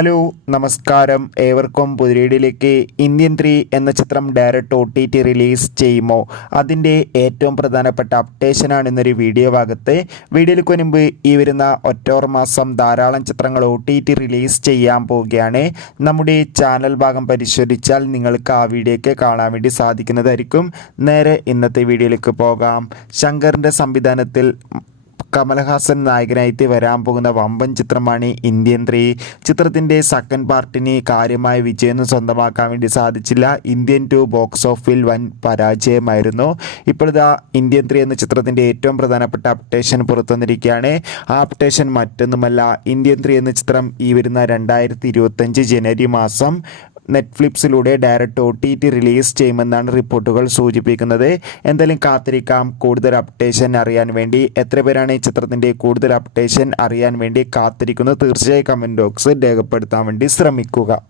Hello നമസ്കാരം, ഏവർക്കും പുതിയയിലേക്ക്. Indian 3 എന്ന ചിത്രം ഡയറക്റ്റ് OTT റിലീസ് ചെയ്യുമോ? അതിൻ്റെ ഏറ്റവും പ്രധാനപ്പെട്ട അപ്ഡേഷനാണ് ഇന്നൊരു വീഡിയോ ഭാഗത്ത്. വീഡിയോയിലേക്ക് മുൻപ് ഈ വരുന്ന ഒക്ടോബർ മാസം ധാരാളം ചിത്രങ്ങൾ OTT റിലീസ് ചെയ്യാൻ പോവുകയാണ്. നമ്മുടെ ചാനൽ ഭാഗം പരിശോധിച്ചാൽ നിങ്ങൾക്ക് ആ വീഡിയോയ്ക്ക് കാണാൻ വേണ്ടി സാധിക്കുന്നതായിരിക്കും. നേരെ ഇന്നത്തെ വീഡിയോയിലേക്ക് പോകാം. ശങ്കറിൻ്റെ സംവിധാനത്തിൽ കമൽഹാസൻ നായകനായിട്ട് വരാൻ പോകുന്ന വമ്പൻ ചിത്രമാണ് ഇന്ത്യൻ 3. ചിത്രത്തിൻ്റെ സെക്കൻഡ് പാർട്ടിന് കാര്യമായ വിജയമൊന്നും സ്വന്തമാക്കാൻ വേണ്ടി സാധിച്ചില്ല. ഇന്ത്യൻ 2 ബോക്സ് ഓഫിൽ വൻ പരാജയമായിരുന്നു. ഇപ്പോഴിതാ ഇന്ത്യൻ 3 എന്ന ചിത്രത്തിൻ്റെ ഏറ്റവും പ്രധാനപ്പെട്ട അപ്ഡേഷൻ പുറത്തു വന്നിരിക്കുകയാണ്. ആ അപ്ഡേഷൻ മറ്റൊന്നുമല്ല, ഇന്ത്യൻ 3 എന്ന ചിത്രം ഈ വരുന്ന 2025 ജനുവരി മാസം നെറ്റ്ഫ്ലിക്സിലൂടെ ഡയറക്റ്റ് OTT റിലീസ് ചെയ്യുമെന്നാണ് റിപ്പോർട്ടുകൾ സൂചിപ്പിക്കുന്നത്. എന്തായാലും കാത്തിരിക്കാം കൂടുതൽ അപ്ഡേഷൻ അറിയാൻ വേണ്ടി. എത്ര പേരാണ് ഈ ചിത്രത്തിൻ്റെ കൂടുതൽ അപ്ഡേഷൻ അറിയാൻ വേണ്ടി കാത്തിരിക്കുന്നത്? തീർച്ചയായും കമൻറ്റ് ബോക്സിൽ രേഖപ്പെടുത്താൻ വേണ്ടി ശ്രമിക്കുക.